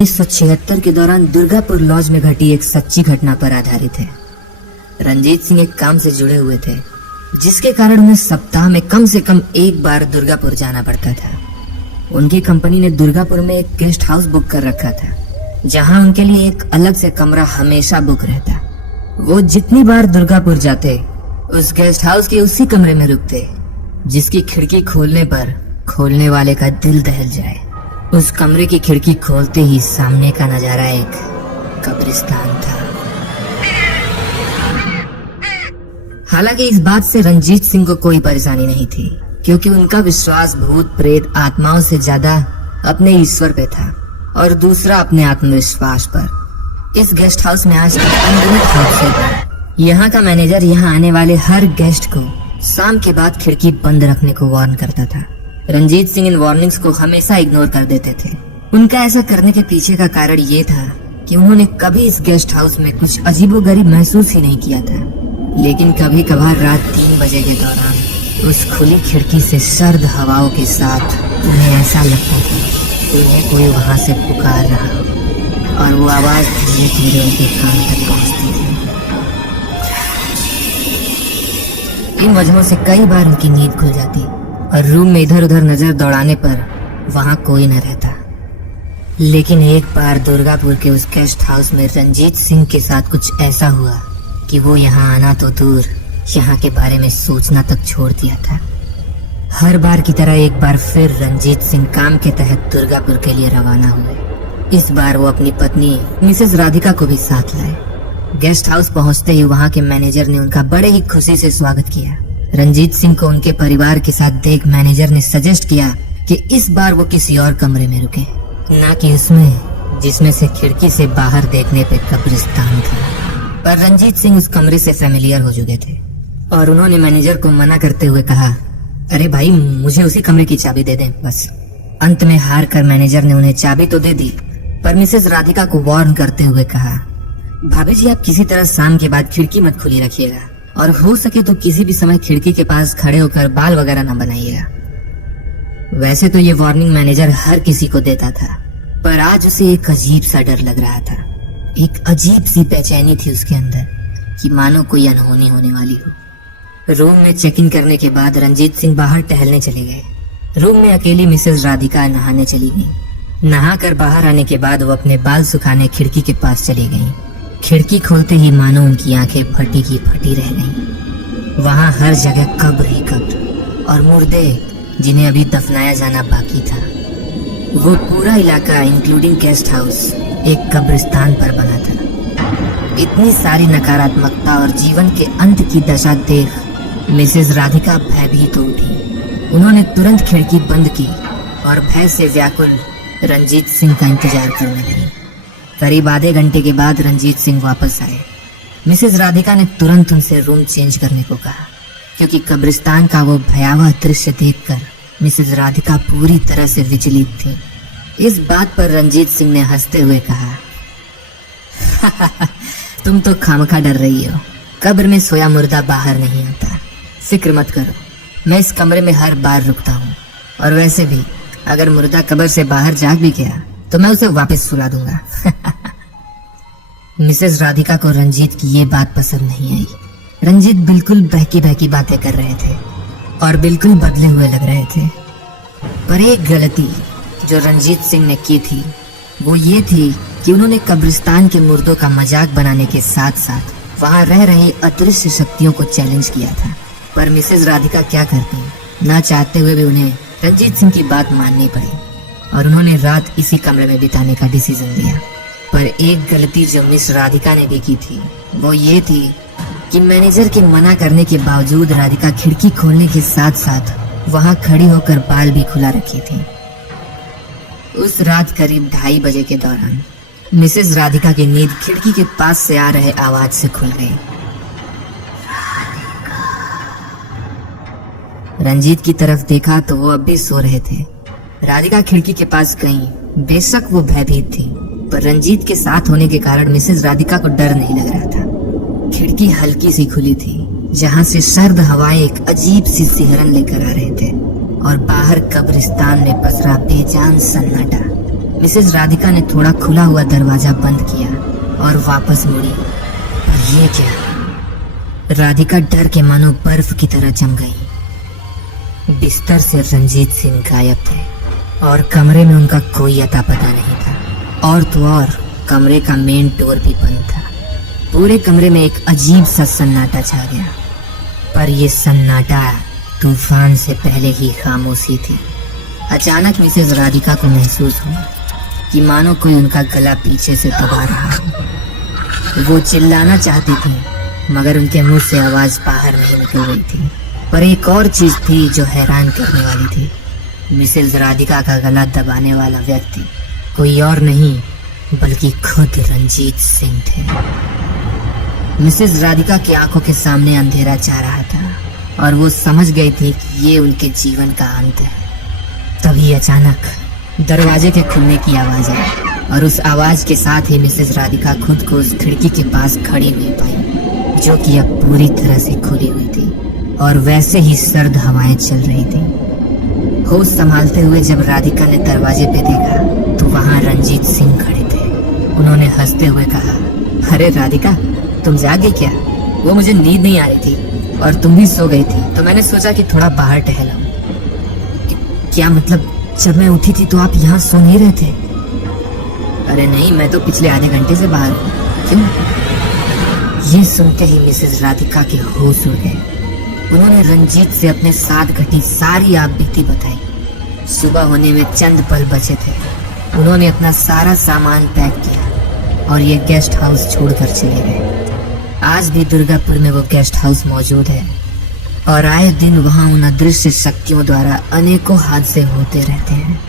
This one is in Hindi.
1976 के दौरान दुर्गापुर लॉज में घटी एक सच्ची घटना पर आधारित है। रंजीत सिंह एक काम से जुड़े हुए थे जिसके कारण उन्हें सप्ताह में कम से कम एक बार दुर्गापुर जाना पड़ता था। उनकी कंपनी ने दुर्गापुर में एक गेस्ट हाउस बुक कर रखा था जहां उनके लिए एक अलग से कमरा हमेशा बुक रहता। वो जितनी बार दुर्गापुर जाते उस गेस्ट हाउस के उसी कमरे में रुकते जिसकी खिड़की खोलने पर खोलने वाले का दिल दहल जाए। उस कमरे की खिड़की खोलते ही सामने का नजारा एक कब्रिस्तान था। हालांकि इस बात से रंजीत सिंह को कोई परेशानी नहीं थी क्योंकि उनका विश्वास भूत प्रेत आत्माओं से ज्यादा अपने ईश्वर पे था और दूसरा अपने आत्मविश्वास पर। इस गेस्ट हाउस में आज तक अनगिनत हादसे थे। यहाँ का मैनेजर यहाँ आने वाले हर गेस्ट को शाम के बाद खिड़की बंद रखने को वार्न करता था। रंजीत सिंह इन वार्निंग्स को हमेशा इग्नोर कर देते थे। उनका ऐसा करने के पीछे का कारण ये था कि उन्होंने कभी इस गेस्ट हाउस में कुछ अजीबोगरीब महसूस ही नहीं किया था, लेकिन कभी कभार रात 3 बजे के दौरान उस खुली खिड़की से सर्द हवाओं के साथ उन्हें ऐसा लगता था कि उन्हें कोई वहां से पुकार रहा हो और वो आवाज धीरे धीरे उनके कान तक पहुंचती थी। इन वजहों से कई बार उनकी नींद खुल जाती और रूम में इधर उधर नजर दौड़ाने पर वहां कोई न रहता। लेकिन एक बार दुर्गापुर के उस गेस्ट हाउस में रंजीत सिंह के साथ कुछ ऐसा हुआ कि वो यहाँ आना तो दूर यहाँ के बारे में सोचना तक छोड़ दिया था। हर बार की तरह एक बार फिर रंजीत सिंह काम के तहत दुर्गापुर के लिए रवाना हुए। इस बार वो अपनी पत्नी मिसेस राधिका को भी साथ लाए। गेस्ट हाउस पहुंचते ही वहाँ के मैनेजर ने उनका बड़े ही खुशी से स्वागत किया। रंजीत सिंह को उनके परिवार के साथ देख मैनेजर ने सजेस्ट किया कि इस बार वो किसी और कमरे में रुके, ना कि उसमें जिसमें से खिड़की से बाहर देखने पे कब्रिस्तान था। पर रंजीत सिंह उस कमरे से फेमिलियर हो चुके थे और उन्होंने मैनेजर को मना करते हुए कहा, अरे भाई मुझे उसी कमरे की चाबी दे दें बस। अंत में हार कर मैनेजर ने उन्हें चाबी तो दे दी पर मिसेस राधिका को वार्न करते हुए कहा, भाभी जी आप किसी तरह शाम के बाद खिड़की मत खुली रखिएगा और हो सके तो किसी भी समय खिड़की के पास खड़े होकर बाल वगैरह न बनाइएगा। वैसे तो ये वार्निंग मैनेजर हर किसी को देता था पर आज उसे एक अजीब सा डर लग रहा था। एक अजीब सी बेचैनी थी उसके अंदर कि मानो कोई अनहोनी होने वाली हो। रूम में चेक इन करने के बाद रंजीत सिंह बाहर टहलने चले गए। रूम में अकेली मिसेस राधिका नहाने चली गई। नहा कर बाहर आने के बाद वो अपने बाल सुखाने खिड़की के पास चली गई। खिड़की खोलते ही मानो उनकी आंखें फटी की फटी रह गईं। वहां हर जगह कब्र ही कब्र और मुर्दे जिन्हें अभी दफनाया जाना बाकी था। वो पूरा इलाका इंक्लूडिंग गेस्ट हाउस एक कब्रिस्तान पर बना था। इतनी सारी नकारात्मकता और जीवन के अंत की दशा देख मिसेस राधिका भयभीत हो उठी। उन्होंने तुरंत खिड़की बंद की और भय से व्याकुल रंजीत सिंह का इंतजार करने लगी। करीब आधे घंटे के बाद रंजीत सिंह वापस आए। मिसेस राधिका ने तुरंत उनसे रूम चेंज करने को कहा क्योंकि कब्रिस्तान का वो भयावह दृश्य देखकर मिसेस राधिका पूरी तरह से विचलित थी। इस बात पर रंजीत सिंह ने हंसते हुए कहा, तुम तो खामखा डर रही हो। कब्र में सोया मुर्दा बाहर नहीं आता। फिक्र मत करो, मैं इस कमरे में हर बार रुकता हूँ और वैसे भी अगर मुर्दा कब्र से बाहर जाग भी गया तो मैं उसे वापस सुला दूंगा। मिसेस राधिका को रंजीत की ये बात पसंद नहीं आई। रंजीत बिल्कुल बहकी बहकी बातें कर रहे थे और बिल्कुल बदले हुए लग रहे थे। पर एक गलती जो रंजीत सिंह ने की थी वो ये थी कि उन्होंने कब्रिस्तान के मुर्दों का मजाक बनाने के साथ साथ वहां रह रही अदृश्य शक्तियों को चैलेंज किया था। पर मिसेस राधिका क्या करती, ना चाहते हुए भी उन्हें रंजीत सिंह की बात माननी पड़ी और उन्होंने रात इसी कमरे में बिताने का डिसीजन लिया। पर एक गलती जो मिस राधिका ने भी की थी वो ये थी कि मैनेजर के मना करने के बावजूद राधिका खिड़की खोलने के साथ साथ वहां खड़ी होकर बाल भी खुला रखी थी। उस रात करीब 2:30 बजे के दौरान मिसेस राधिका की नींद खिड़की के पास से आ रहे आवाज से खुल गई। रंजीत की तरफ देखा तो वो अब भी सो रहे थे। राधिका खिड़की के पास गई। बेशक वो भयभीत थी पर रंजीत के साथ होने के कारण मिसेस राधिका को डर नहीं लग रहा था। खिड़की हल्की सी खुली थी जहां से सर्द हवाएं एक अजीब सी सिहरन लेकर आ रहे थे और बाहर कब्रिस्तान में पसरा बेजान सन्नाटा मिसेज राधिका ने थोड़ा खुला हुआ दरवाजा बंद किया और वापस मुड़ी। पर ये क्या? राधिका डर के मानो बर्फ की तरह जम गई। बिस्तर से रंजीत सिंह गायब थे और कमरे में उनका कोई अता पता नहीं था। और तो और कमरे का मेन डोर भी बंद था। पूरे कमरे में एक अजीब सा सन्नाटा छा गया। पर यह सन्नाटा तूफान से पहले ही खामोशी थी। अचानक मिसेज राधिका को महसूस हुआ कि मानो कोई उनका गला पीछे से दबा रहा है। वो चिल्लाना चाहती थी मगर उनके मुंह से आवाज बाहर नहीं निकल रही थी। पर एक और चीज थी जो हैरान करने वाली थी। मिसेज राधिका का गला दबाने वाला व्यक्ति कोई और नहीं बल्कि खुद रंजीत सिंह थे। मिसेज राधिका की आंखों के सामने अंधेरा छा रहा था और वो समझ गई थी कि ये उनके जीवन का अंत है। तभी अचानक दरवाजे के खुलने की आवाज आई और उस आवाज के साथ ही मिसेज राधिका खुद को उस खिड़की के पास खड़ी मिल पाई, जो कि अब पूरी तरह से खुली हुई थी और वैसे ही सर्द हवाएं चल रही थी। होश संभालते हुए जब राधिका ने दरवाजे पे देखा तो वहां रंजीत सिंह खड़े थे। उन्होंने हंसते हुए कहा, अरे राधिका, तुम जाग गई क्या? वो मुझे नींद नहीं आ रही थी और तुम भी सो गई थी तो मैंने सोचा कि थोड़ा बाहर टहल आऊं। क्या मतलब, जब मैं उठी थी तो आप यहाँ सो नहीं रहे थे? अरे नहीं, मैं तो पिछले आधे घंटे से बाहर हूँ। क्यों? ये सुनते ही मिसेज राधिका के होश उड़ गए। उन्होंने रंजीत से अपने साथ घटी सारी आप बीती बताई। सुबह होने में चंद पल बचे थे। उन्होंने अपना सारा सामान पैक किया और ये गेस्ट हाउस छोड़कर चले गए। आज भी दुर्गापुर में वो गेस्ट हाउस मौजूद है और आए दिन वहां उन अदृश्य शक्तियों द्वारा अनेकों हादसे होते रहते हैं।